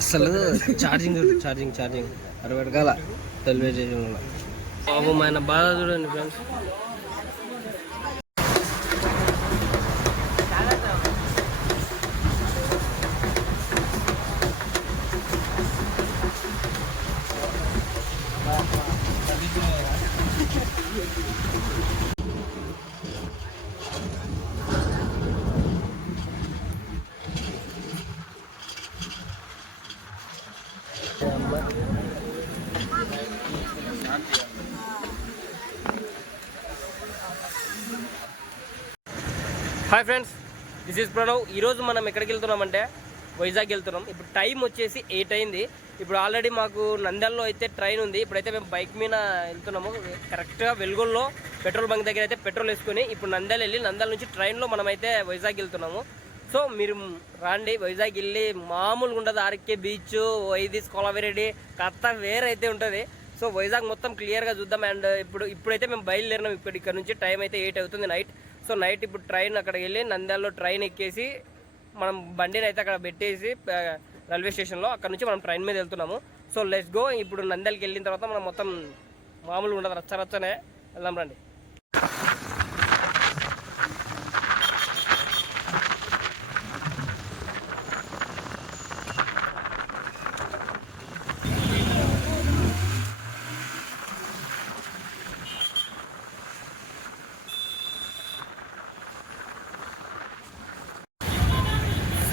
అసలు charging 60 పెడకాల railway స్టేషన్లో. పాపం ఆయన బాధ చూడండి friends. Hi friends, this is Pranav. ఈరోజు మనం ఎక్కడికి వెళ్తున్నామంటే వైజాగ్ వెళ్తున్నాం. ఇప్పుడు టైం వచ్చేసి 8 అయింది. ఇప్పుడు ఆల్రెడీ మాకు నంద్యాలలో అయితే ట్రైన్ ఉంది. ఇప్పుడైతే మేము బైక్ మీద వెళ్తున్నాము. కరెక్ట్గా వెలుగుల్లో పెట్రోల్ బంక్ దగ్గర అయితే పెట్రోల్ వేసుకొని ఇప్పుడు నంద్యాల వెళ్ళి నంద్యాల నుంచి ట్రైన్లో మనమైతే వైజాగ్ వెళ్తున్నాము. సో మీరు రాండి, వైజాగ్ వెళ్ళి మామూలుగా ఉండదు. ఆర్కే బీచ్, వైదిస్, కొలవిరెడ్డి కథ వేరైతే ఉంటుంది. సో వైజాగ్ మొత్తం క్లియర్గా చూద్దాం. అండ్ ఇప్పుడైతే మేము బయలుదేరినాం. ఇక్కడ నుంచి టైం అయితే 8 అవుతుంది నైట్. సో నైట్ ఇప్పుడు ట్రైన్ అక్కడికి వెళ్ళి నంద్యాలలో ట్రైన్ ఎక్కేసి మనం బండిని అయితే అక్కడ పెట్టేసి రైల్వే స్టేషన్లో అక్కడ నుంచి మనం ట్రైన్ మీద వెళ్తున్నాము. So let's go. ఇప్పుడు నంద్యాలకి వెళ్ళిన తర్వాత మనం మొత్తం మామూలుగా ఉండదు, రచ్చనే వెళ్దాం రండి.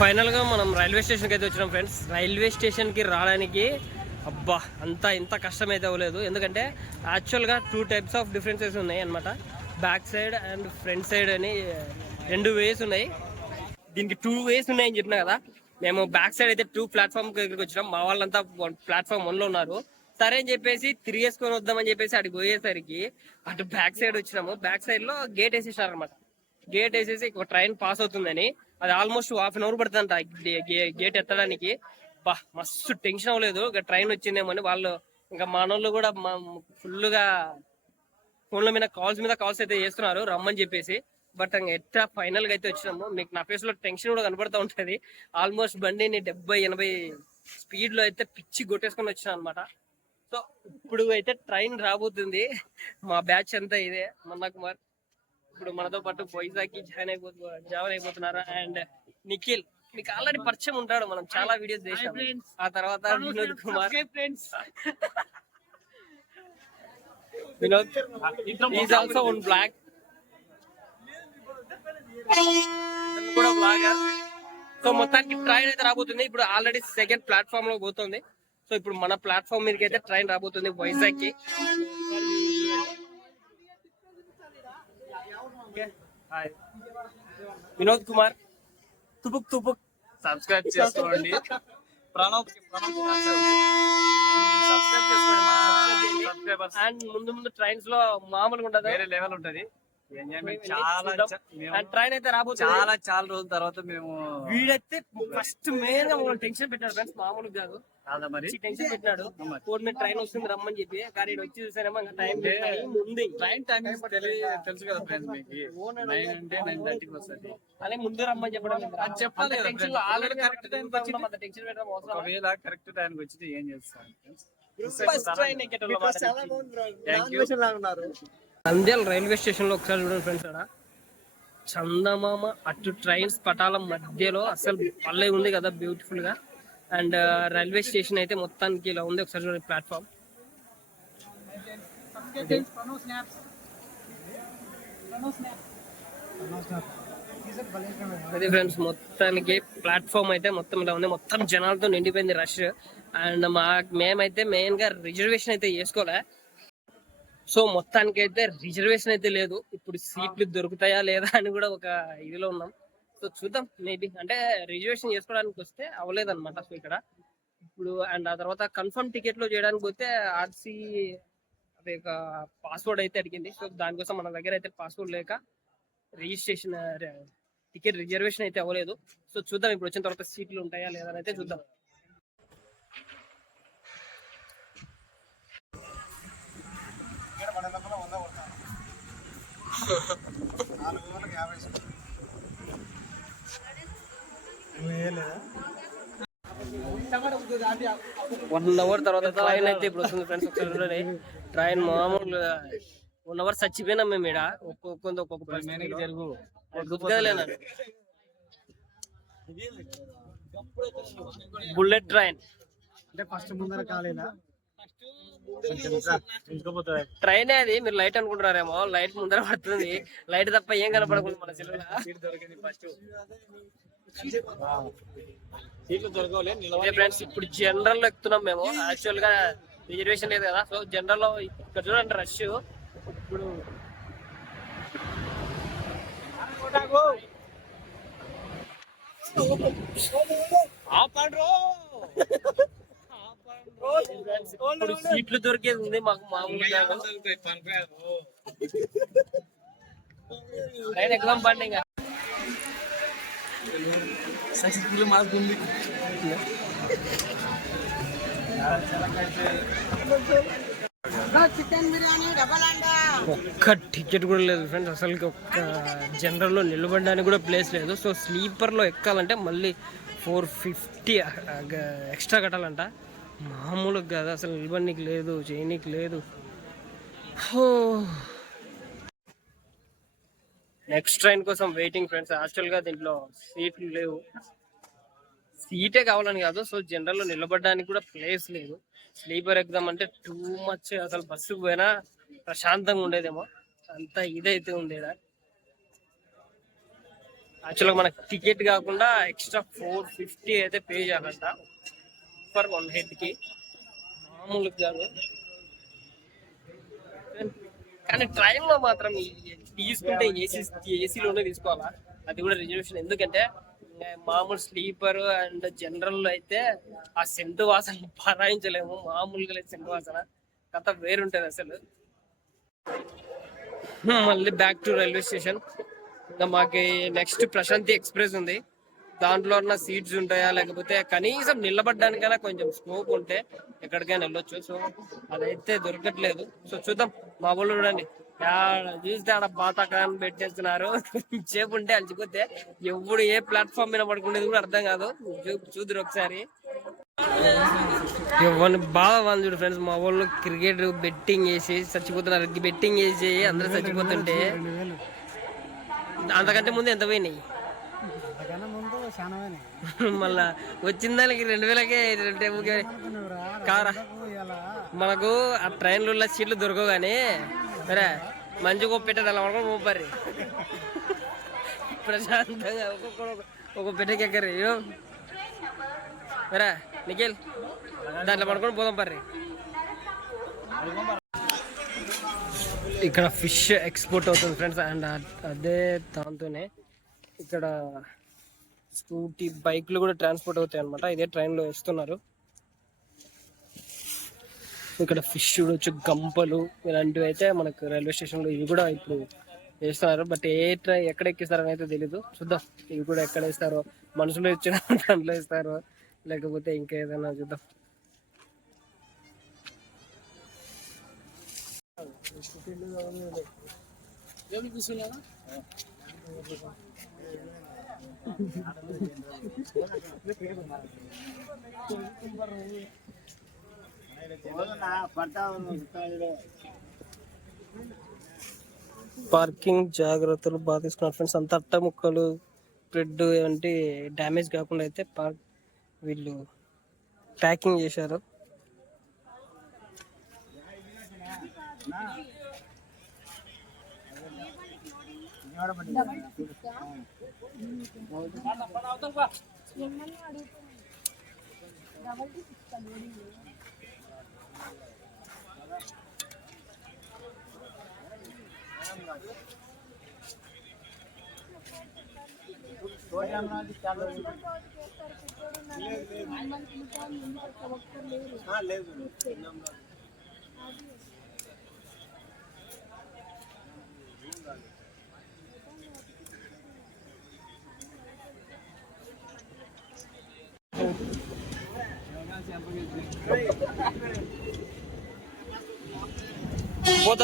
ఫైనల్గా మనం రైల్వే స్టేషన్కి అయితే వచ్చినాం ఫ్రెండ్స్. రైల్వే స్టేషన్కి రావడానికి అబ్బా ఇంత కష్టమైతే అవ్వలేదు. ఎందుకంటే యాక్చువల్గా 2 టైప్స్ ఆఫ్ డిఫరెన్సెస్ ఉన్నాయి అనమాట. Back side and front side అని 2 వేస్ ఉన్నాయి. దీనికి 2 వేస్ ఉన్నాయని చెప్పినా కదా. మేము బ్యాక్ సైడ్ అయితే 2 ప్లాట్ఫామ్ దగ్గరికి వచ్చినాం. మా వాళ్ళంతా ప్లాట్ఫామ్ 1లో ఉన్నారు. సరే అని చెప్పేసి 3 వేసుకొని వద్దామని చెప్పేసి అక్కడికి పోయేసరికి అటు బ్యాక్ సైడ్ వచ్చినాము. బ్యాక్ సైడ్లో గేట్ వేసేసారు అనమాట. గేట్ వేసేసి ఒక ట్రైన్ పాస్ అవుతుందని, అది ఆల్మోస్ట్ ½ అన్ అవర్ పడుతుందంట గేట్ ఎత్తడానికి. మస్తు టెన్షన్ అవ్వలేదు ట్రైన్ వచ్చిందేమో అని. వాళ్ళు ఇంకా మనోళ్ళు కూడా ఫుల్గా ఫోన్ల మీద కాల్స్ అయితే చేస్తున్నారు రమ్మని చెప్పేసి. బట్ ఇంకా ఎట్లా ఫైనల్ గా అయితే వచ్చినాము. మీకు నా ఫేస్ లో టెన్షన్ కూడా కనబడతా ఉంటది. ఆల్మోస్ట్ బండిని 70-80 స్పీడ్ లో అయితే పిచ్చి కొట్టేసుకొని వచ్చినా అనమాట. సో ఇప్పుడు అయితే ట్రైన్ రాబోతుంది. మా బ్యాచ్ అంతా ఇదే, మన్నా కుమార్. ఇప్పుడు మనతో పాటు వైజాగ్ కి జాయిన్ అయిపోతున్నారు. అండ్ నిఖిల్ మీకు ఆల్రెడీ పరిచయం ఉంటాడు, మనం చాలా వీడియోస్ చేసాం. ఆ తర్వాత Vinod Kumar, is also one block కూడా బ్లాగర్. సో మొత్తానికి ట్రైన్ అయితే రాబోతుంది. ఇప్పుడు ఆల్రెడీ సెకండ్ ప్లాట్ఫామ్ లో పోతుంది. సో ఇప్పుడు మన ప్లాట్ఫామ్ మీదకి అయితే ట్రైన్ రాబోతుంది వైజాగ్ కి. వినోద్ కుమార్, తుపుక్ సబ్స్క్రైబ్ చేసుకోండి. ప్రణవ్ సబ్స్క్రైబ్ చేసుకోండి. అండ్ ముందు ట్రైన్స్ లో మామూలుగా ఉంటది, వేరే లెవెల్ ఉంటది. ట్రైన్ అయితే రాబోతుంది. చాలా రోజుల తర్వాత మేము వీడైతే ఫస్ట్ మెయిన్ గా టెన్షన్ పెట్టాడు ఫ్రెండ్స్, మామూలుగా కాదు. మరి టెన్షన్ పెట్టినాడు. ఫోన్ మీద ట్రైన్ వస్తుంది రమ్మని చెప్పి, కానీ వచ్చి చూసారేమో టైం ఉంది. ట్రైన్ టైం తెలుసు కదా ఫ్రెండ్స్, మీకు 9 అంటే 9:30కి వస్తుంది. అదే ముందు రమ్మని చెప్పడం చెప్పాలి. ఆల్రెడీ కరెక్ట్ టైం టెన్షన్ పెట్టడం అవసరం. ఒకవేళ కరెక్ట్ టైం వచ్చితే ఏం చేస్తాను. నంద్యాల రైల్వే స్టేషన్ లో ఒకసారి చూడండి ఫ్రెండ్స్, అక్కడ చందమామ అటు ట్రైన్స్ పటాల మధ్యలో అసలు పల్లె ఉంది కదా బ్యూటిఫుల్ గా. అండ్ రైల్వే స్టేషన్ అయితే మొత్తానికి ఇలా ఉంది. ఒకసారి చూడండి ప్లాట్ఫామ్. అదే ఫ్రెండ్స్, మొత్తానికి ప్లాట్ఫామ్ అయితే మొత్తం ఇలా ఉంది. మొత్తం జనాలతో నిండిపోయింది, రష్. అండ్ మేమైతే మెయిన్ గా రిజర్వేషన్ అయితే చేసుకోలే. సో మొత్తానికి అయితే రిజర్వేషన్ అయితే లేదు. ఇప్పుడు సీట్లు దొరుకుతాయా లేదా అని కూడా ఒక ఇదిలో ఉన్నాం. సో చూద్దాం, మేబీ అంటే రిజర్వేషన్ చేసుకోవడానికి వస్తే అవ్వలేదన్నమాట. సో ఇక్కడ ఇప్పుడు అండ్ ఆ తర్వాత కన్ఫర్మ్ టికెట్ లో చేయడానికి పోతే ఆర్సీ అదే పాస్వర్డ్ అయితే అడిగింది. సో దానికోసం మన దగ్గర అయితే పాస్వర్డ్ లేక రిజిస్ట్రేషన్ టికెట్ రిజర్వేషన్ అయితే అవ్వలేదు. సో చూద్దాం ఇప్పుడు వచ్చిన తర్వాత సీట్లు ఉంటాయా లేదా అని అయితే చూద్దాం. 1 hour తర్వాత ట్రైన్ అయితే ఇప్పుడు వస్తుంది ఫ్రెండ్స్. ఒకసారి చూడండి ట్రైన్ మామూలుగా 1 hour చచ్చిపోయినాం మేము ఇక్కడ. ఒక్కొక్క జరుగు గుర్తులేనా బుల్లెట్ ట్రైన్ అంటే ఫస్ట్ ముందర కాలేదా ట్రైన్ అది. మీరు లైట్ అనుకుంటున్నారేమో, లైట్ ముందర పడుతుంది. లైట్ తప్ప ఏం కనపడకూడదు మన సినిమా. ఫ్రెండ్స్ ఇప్పుడు జనరల్ లో ఎక్కుతున్నాం మేము. యాక్చువల్ గా రిజర్వేషన్ లేదు కదా, సో జనరల్ లో ఇక్కడ చూడండి రష్. ఇప్పుడు ఇప్పుడు సీట్లు దొరికేది ఉంది మాకు మామూలుగా. ట్రైన్ ఎగ్జామ్ పండి ఇంకా సక్సెస్ఫుల్ మారుతుంది. ఒక్క టికెట్ కూడా లేదు ఫ్రెండ్స్ అసలుకి. ఒక్క జనరల్లో నిలబడడానికి కూడా ప్లేస్ లేదు. సో స్లీపర్లో ఎక్కాలంటే మళ్ళీ 450 ఎక్స్ట్రా కట్టాలంట. మామూలుగా కదా అసలు, నిలబడనీకి లేదు, చేయనీకి లేదు. నెక్స్ట్ ట్రైన్ కోసం వెయిటింగ్ ఫ్రెండ్స్. యాక్చువల్గా దీంట్లో సీట్లు లేవు, సీటే కావాలని కాదు, సో జనరల్లో నిలబడడానికి కూడా ప్లేస్ లేదు. స్లీపర్ ఎగ్జామ్ అంటే టూ మచ్. అసలు బస్సుకు పోయినా ప్రశాంతంగా ఉండేదేమో, అంత ఇదైతే ఉండేదా. యాక్చువల్గా మనకు టికెట్ కాకుండా ఎక్స్ట్రా 450 అయితే పే చేయాలంట పర్ 1 head కి. మామూలుగా కాదు. కానీ ట్రైన్లో మాత్రం తీసుకుంటే ఏసీలోనే తీసుకోవాలా, అది కూడా రిజర్వేషన్. ఎందుకంటే మామూలు స్లీపర్ అండ్ జనరల్ అయితే ఆ సెంటు వాసన భరాయించలేము. మామూలుగా లేదు సెంటు వాసన, కథ వేరుంటది అసలు. మళ్ళీ బ్యాక్ టు రైల్వే స్టేషన్. ఇంకా మాకి నెక్స్ట్ ప్రశాంతి ఎక్స్ప్రెస్ ఉంది. దాంట్లో ఉన్న సీట్స్ ఉంటాయా, లేకపోతే కనీసం నిలబడ్డానికైనా కొంచెం స్కోప్ ఉంటే ఎక్కడికైనా వెళ్ళొచ్చు. సో అదైతే దొరకట్లేదు. సో చూద్దాం. మా వాళ్ళు చూడండి చూస్తే ఆడ బాతాకాన్ని పెట్టేస్తున్నారు. సేపు ఉంటే అలసిపోతే ఎప్పుడు ఏ ప్లాట్ఫామ్ మీద పడుకునేది కూడా అర్థం కాదు. చూద్దరు ఒకసారి. ఎవరిని బాగా వాళ్ళు చూడు ఫ్రెండ్స్. మా వాళ్ళు క్రికెట్ బెట్టింగ్ వేసి చచ్చిపోతున్నారు. బెట్టింగ్ వేసి అందరూ చచ్చిపోతుంటే అంతకంటే ముందు ఎంత పోయినాయి. మళ్ళా వచ్చిన దానికి 2000కే కారా. మనకు ఆ ట్రైన్లో సీట్లు దొరకవు కానీ సరే మంచిగా పెట్టేది అలా మనకు పోపర్రి ప్రశాంతంగా ఒక పెట్టెకి ఎక్కర్రి సరే నిఖిల్. దాంట్లో పడుకొని పోదాం పర్రి. ఇక్కడ ఫిష్ ఎక్స్పోర్ట్ అవుతుంది ఫ్రెండ్స్. అండ్ అదే దాంతోనే ఇక్కడ స్కూటీ బైక్లు కూడా ట్రాన్స్పోర్ట్ అవుతాయి అనమాట. ఇదే ట్రైన్లో వేస్తున్నారు. ఇక్కడ ఫిష్ చూడొచ్చు, గంపలు ఇలాంటివి అయితే మనకు రైల్వే స్టేషన్లో ఇవి కూడా ఇప్పుడు వేస్తున్నారు. బట్ ఏ ట్రైన్ ఎక్కడ ఎక్కిస్తారని అయితే తెలీదు. చూద్దాం ఇవి కూడా ఎక్కడ వేస్తారో. మనుషులు ఇచ్చిన దాంట్లో వేస్తారో లేకపోతే ఇంకా ఏదైనా చూద్దాం. పార్కింగ్ జాగ్రత్తలు బాగా తీసుకున్నారు ఫ్రెండ్స్. అంత అట్ట ముక్కలు బ్రెడ్ అంటే డ్యామేజ్ కాకుండా అయితే వీళ్ళు ప్యాకింగ్ చేశారు.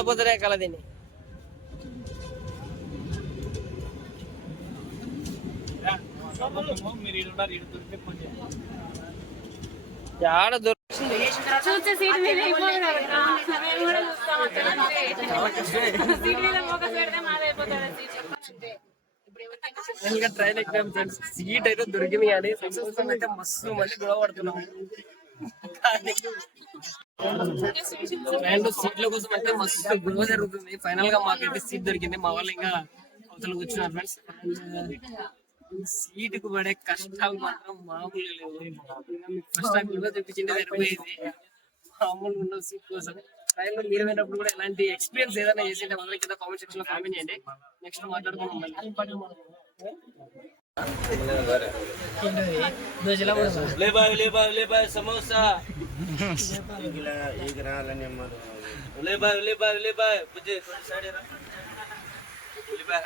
పోతే కల దీన్ని ఆడ దొరికింది చూస్తే సీట్ మీద అయిపోదు కదా. మేము కూడా చూస్తాం అక్కడ. సీట్ మీద ఫోకస్ పెడితే మాది అయిపోతాడు సీట్ చెప్పాలంటే. Train ఎక్కాం friends. సీట్ అయితే దొరికింది కానీ సక్సెస్ఫుల్ అయితే మస్తు మంది గొడవ పడుతున్నాం. ట్రైన్ లో సీట్ల కోసం అయితే మస్తు గొడవ జరుగుతుంది. ఫైనల్ గా మాకైతే సీట్ దొరికింది. మా వాళ్ళు ఇంకా అవతల కూర్చున్నారు ఫ్రెండ్స్. సీట్ కు పడే కష్టాలు మాత్రం మామూలు లేవు. ఫస్ట్ టైం కూడా తెప్పించింది సరిపోయేది. మామూలుగా ఉండవు సీట్ కోసం. ట్రైన్ లో మీరు పోయినప్పుడు కూడా ఇలాంటి ఎక్స్పీరియన్స్ ఏదైనా చేసింటే వాళ్ళకి కింద కామెంట్ సెక్షన్ లో కామెంట్ చేయండి. నెక్స్ట్ మాట్లాడుకుందాం. ले भाई समोसा ले भाई मुझे थोड़ी साइड ले भाई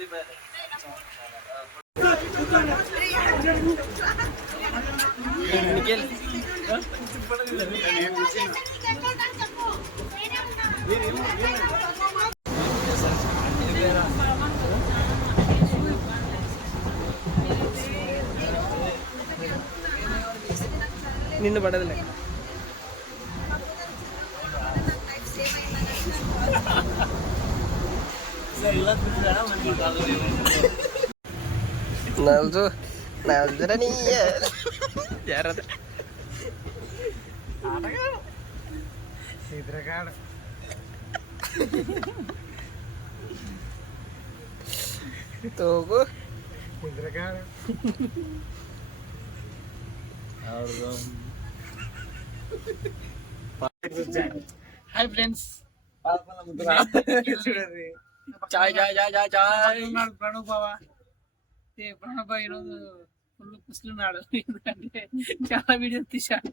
ले भाई निकल నిన్ను పడదులే. నల్జు నల్జురని జాగ్రత్త. Thogu hi friends. చాయ్ చాయ్ చాయ్ చాయ్ చాయ్. ప్రణవ్ బావా ప్రణవ్ బావ ఈరోజు ఫుల్ కుస్తున్నాడు. ఎందుకంటే చాలా వీడియోస్ తీశాడు.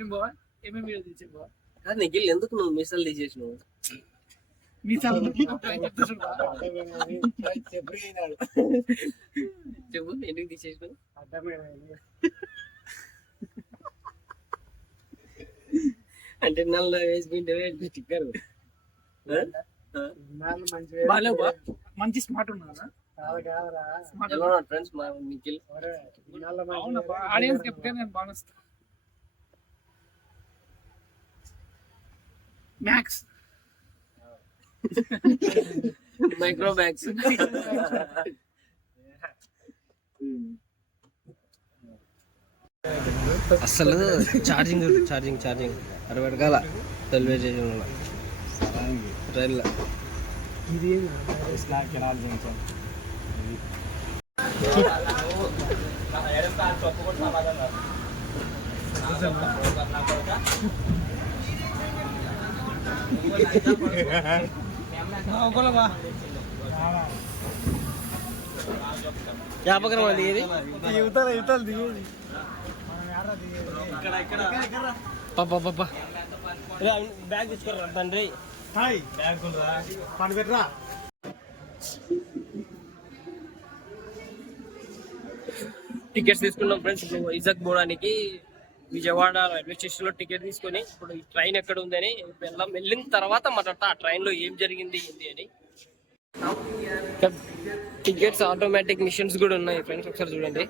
ఏం బావా ఏమేమి వీడియో తీసాడు బావా? నిఖిల్ ఎందుకు నువ్వు మిసలు తీసేసినావు? మీ చెప్పు ఎందుకు తీసేసినావు? అంటే నల్ల వేసుకుంటే స్టిక్కర్ మంచి స్మార్ట్ ఉన్నారా ఫ్రెండ్స్. మా నిఖిల్ ఆడియన్స్ చెప్తే నేను బాగా మ్యాక్స్ మైక్రో బ్యాగ్స్. అసలు ఛార్జింగ్ ఛార్జింగ్ ఛార్జింగ్ అర పెడకాల రైల్వే స్టేషన్లో రైల్లో. జ్ఞాపకం అది ఇది యువతలు దిగేది పాపా బ్యాగ్ తీసుకోరా తండ్రి. టికెట్స్ తీసుకున్నాం ఫ్రెండ్స్. ఇప్పుడు వైజాగ్ పోవడానికి విజయవాడ రైల్వే స్టేషన్ లో టికెట్ తీసుకొని ఇప్పుడు ఈ ట్రైన్ ఎక్కడ ఉందని వెళ్ళిన తర్వాత మాట్లాడతా ఆ ట్రైన్ లో ఏం జరిగింది ఏంటి అని. టికెట్స్ ఆటోమేటిక్ మిషన్స్ కూడా ఉన్నాయి ఫ్రెండ్స్, ఒకసారి చూడండి.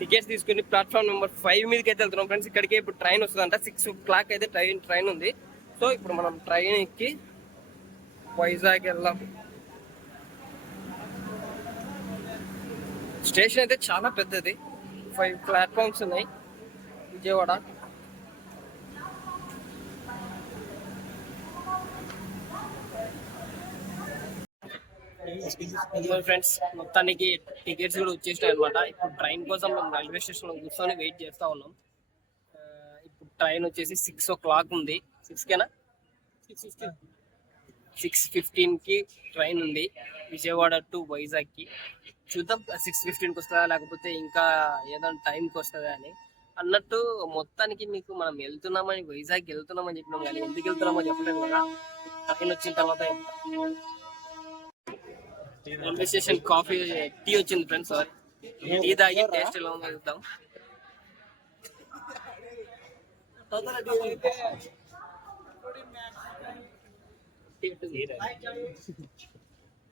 టికెట్స్ తీసుకుని ప్లాట్ఫామ్ నెంబర్ 5 మీదకి అయితే వెళ్తున్నాం ఫ్రెండ్స్. ఇక్కడికి ఇప్పుడు ట్రైన్ వస్తుందంట. 6 o'clock అయితే ట్రైన్ ఉంది. సో ఇప్పుడు మనం ట్రైన్ ఎక్కి వైజాగ్ వెళ్దాం. స్టేషన్ అయితే చాలా పెద్దది, 5 ప్లాట్ఫామ్స్ ఉన్నాయి విజయవాడ. ఫ్రెండ్స్ మొత్తానికి టికెట్స్ కూడా వచ్చేసినాయి అనమాట. ఇప్పుడు ట్రైన్ కోసం మేము రైల్వే స్టేషన్ లో కూర్చొని వెయిట్ చేస్తా ఉన్నాం. ఇప్పుడు ట్రైన్ వచ్చేసి 6 o'clock ఉంది. 6కేనా 6:15కి ట్రైన్ ఉంది విజయవాడ టు వైజాగ్ కి. చూద్దాం 6:15కి వస్తుందా లేకపోతే ఇంకా ఏదైనా టైంకి వస్తుందా అని. అన్నట్టు మొత్తానికి మీకు మనం వెళ్తున్నామని వైజాగ్ వెళ్తున్నామని చెప్పినాం కానీ ఎందుకు వెళ్తున్నామో చెప్పలేదు కదా. ట్రైన్ వచ్చిన తర్వాత రైల్వే స్టేషన్ కాఫీ టీ వచ్చింది ఫ్రెండ్స్. సారీ, టీ తాగి టేస్ట్ ఎలా ఉందో చూద్దాం.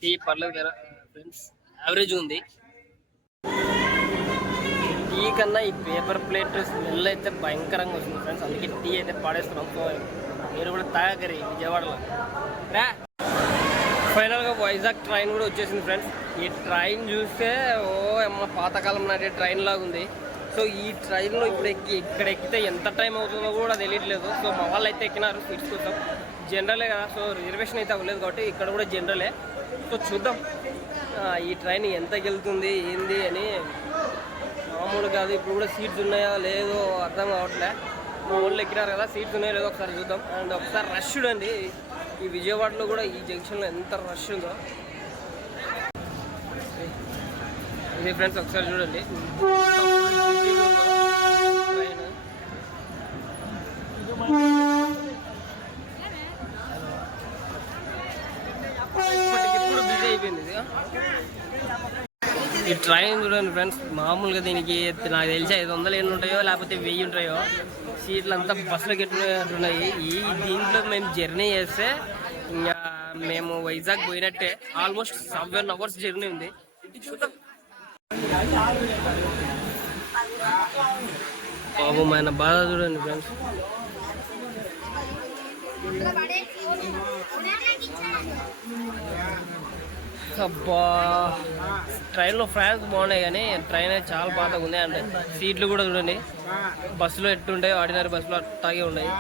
టీ పర్లేదు కదా ఫ్రెండ్స్, యావరేజ్ ఉంది. టీ కన్నా ఈ పేపర్ ప్లేట్ స్మెల్ అయితే భయంకరంగా వస్తుంది ఫ్రెండ్స్, అందుకే టీ అయితే పాడేస్తున్నాం. సో మీరు కూడా తాగరి విజయవాడలో రా. ఫైనల్గా వైజాగ్ ట్రైన్ కూడా వచ్చేసింది ఫ్రెండ్స్. ఈ ట్రైన్ చూస్తే ఓ అమ్మ పాతకాలం నాటి ట్రైన్ లాగా ఉంది. సో ఈ ట్రైన్లో ఇప్పుడు ఇక్కడ ఎక్కితే ఎంత టైం అవుతుందో కూడా తెలియట్లేదు. సో మా వాళ్ళు అయితే ఎక్కినారు సీట్స్ కోసం. జనరలే కదా, సో రిజర్వేషన్ అయితే అవ్వలేదు కాబట్టి ఇక్కడ కూడా జనరలే. సో చూద్దాం ఈ ట్రైన్ ఎంతకి వెళ్తుంది ఏంది అని. మామూలు కాదు, ఇప్పుడు కూడా సీట్స్ ఉన్నాయా లేదో అర్థం కావట్లే. మా వాళ్ళు ఎక్కినారు కదా, సీట్స్ ఉన్నాయో లేదో ఒకసారి చూద్దాం. అండ్ ఒకసారి రష్ చూడండి, ఈ విజయవాడలో కూడా ఈ జంక్షన్లో ఎంత రష్ ఉందో. ఇది ఫ్రెండ్స్ ఒకసారి చూడండి ట్రైన్. ఇప్పటికిప్పుడు బిజీ అయిపోయింది ఇది. ఈ ట్రైన్ చూడండి ఫ్రెండ్స్, మామూలుగా దీనికి నాకు తెలిసి 500 ఎన్ని ఉంటాయో లేకపోతే 1000 ఉంటాయో. సీట్లు అంతా బస్సులోకి ఎట్టున్నాయి. దీంట్లో మేము జర్నీ చేస్తే ఇంకా మేము వైజాగ్ పోయినట్టే. ఆల్మోస్ట్ 7 hours జర్నీ ఉంది. పాపం ఆయన బాధ చూడండి ఫ్రెండ్స్. అబ్బా, ట్రైన్లో ఫ్యాన్స్ బాగున్నాయి కానీ ట్రైన్ అయితే చాలా బాగా ఉంది. అంటే సీట్లు కూడా చూడండి, బస్సులో ఎట్టుంటాయి ఆర్డినరీ బస్సులో అట్టాగే ఉన్నాయి.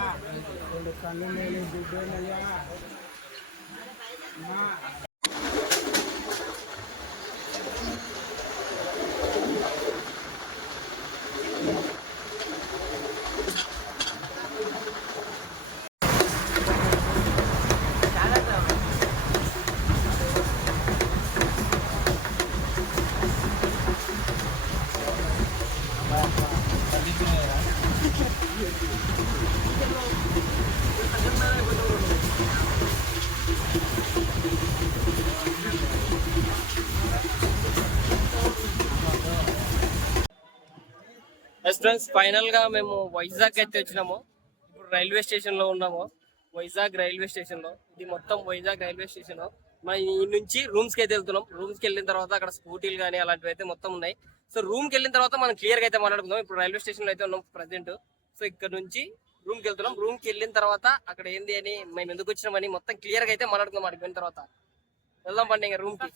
ఫ్రెండ్స్ ఫైనల్ గా మేము వైజాగ్ అయితే వచ్చినాము. ఇప్పుడు రైల్వే స్టేషన్ లో ఉన్నాము, వైజాగ్ రైల్వే స్టేషన్ లో. ఇది మొత్తం వైజాగ్ రైల్వే స్టేషన్. మనం ఈ నుంచి రూమ్స్ కి అయితే వెళ్తున్నాం. రూమ్స్ కి వెళ్ళిన తర్వాత అక్కడ స్కూటీలు కానీ అలాంటివి అయితే మొత్తం ఉన్నాయి. సో రూమ్ కి వెళ్ళిన తర్వాత మనం క్లియర్ గా అయితే మాట్లాడుకుందాం. ఇప్పుడు రైల్వే స్టేషన్ లో అయితే ఉన్నాం ప్రజెంట్. సో ఇక్కడ నుంచి రూమ్ కి వెళ్తున్నాం. రూమ్ కి వెళ్ళిన తర్వాత అక్కడ ఏంది అని, మేము ఎందుకు వచ్చినామని మొత్తం క్లియర్ గా అయితే మాట్లాడుకుందాం. అడిగిన తర్వాత వెళ్దాం పండి ఇంకా రూమ్ కి.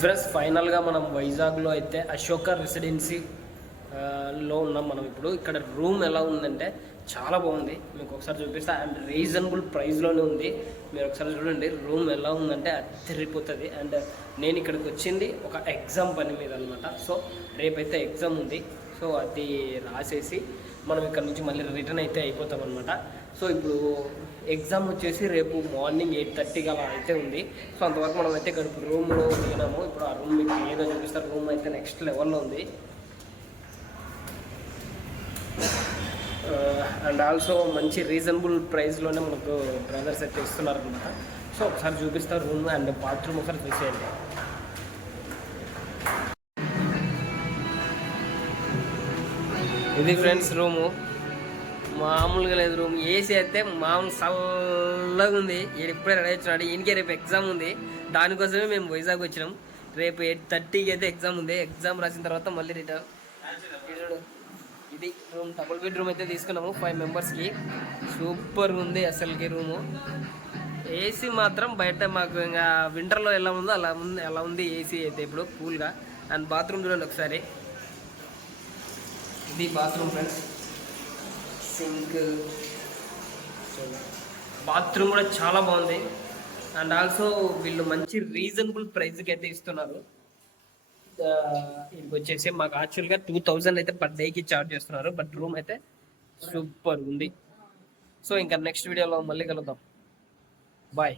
ఫ్రెండ్స్ ఫైనల్ గా మనం వైజాగ్ లో అయితే అశోక రెసిడెన్సీ లో ఉన్నాం మనం ఇప్పుడు. ఇక్కడ రూమ్ ఎలా ఉందంటే చాలా బాగుంది, మీకు ఒకసారి చూపిస్తా. అండ్ రీజనబుల్ ప్రైస్లోనే ఉంది. మీరు ఒకసారి చూడండి రూమ్ ఎలా ఉందంటే అదిరిపోతుంది. అండ్ నేను ఇక్కడికి వచ్చింది ఒక ఎగ్జామ్ పని మీద అనమాట. సో రేపైతే ఎగ్జామ్ ఉంది. సో అది రాసేసి మనం ఇక్కడ నుంచి మళ్ళీ రిటర్న్ అయితే అయిపోతాం అనమాట. సో ఇప్పుడు ఎగ్జామ్ వచ్చేసి రేపు మార్నింగ్ 8:30కి అలా అయితే ఉంది. సో అంతవరకు మనం అయితే ఇక్కడ రూమ్లో దిగినాము. ఇప్పుడు ఆ రూమ్ మీకు ఏదో చూపిస్తారు. రూమ్ అయితే నెక్స్ట్ లెవెల్లో ఉంది. అండ్ ఆల్సో మంచి రీజనబుల్ ప్రైస్లోనే మనకు బ్రదర్స్ అయితే ఇస్తున్నారు అనమాట. సో ఒకసారి చూపిస్తారు రూమ్ అండ్ బాత్రూమ్ ఒకసారి చూసేయండి. ఇది ఫ్రెండ్స్ రూము, మామూలుగా లేదు రూమ్. ఏసీ అయితే మామూలు చల్లగా ఉంది. ఈయన ఇప్పుడే రెడీ వచ్చినాడు. ఈయనకే రేపు ఎగ్జామ్ ఉంది, దానికోసమే మేము వైజాగ్ వచ్చినాం. రేపు 8:30కి అయితే ఎగ్జామ్ ఉంది. ఎగ్జామ్ రాసిన తర్వాత మళ్ళీ రిటర్న్. ఇది రూమ్, డబుల్ బెడ్రూమ్ అయితే తీసుకున్నాము 5 మెంబర్స్కి. సూపర్ ఉంది అసలుకి రూము. ఏసీ మాత్రం బయట మాకు ఇంకా వింటర్లో ఎలా ఉందో అలా ఉంది ఏసీ అయితే ఇప్పుడు కూల్గా. అండ్ బాత్రూమ్ చూడండి ఒకసారి. ఇది బాత్రూమ్ ఫ్రెండ్స్, సింక్, బాత్రూమ్ కూడా చాలా బాగుంది. అండ్ ఆల్సో వీళ్ళు మంచి రీజనబుల్ ప్రైస్కి అయితే ఇస్తున్నారు. ఇది వచ్చేసి మాకు యాక్చువల్గా 2000 అయితే పర్ డేకి ఛార్జ్ చేస్తున్నారు. బట్ రూమ్ అయితే సూపర్ ఉంది. సో ఇంకా నెక్స్ట్ వీడియోలో మళ్ళీ కలుద్దాం. బాయ్.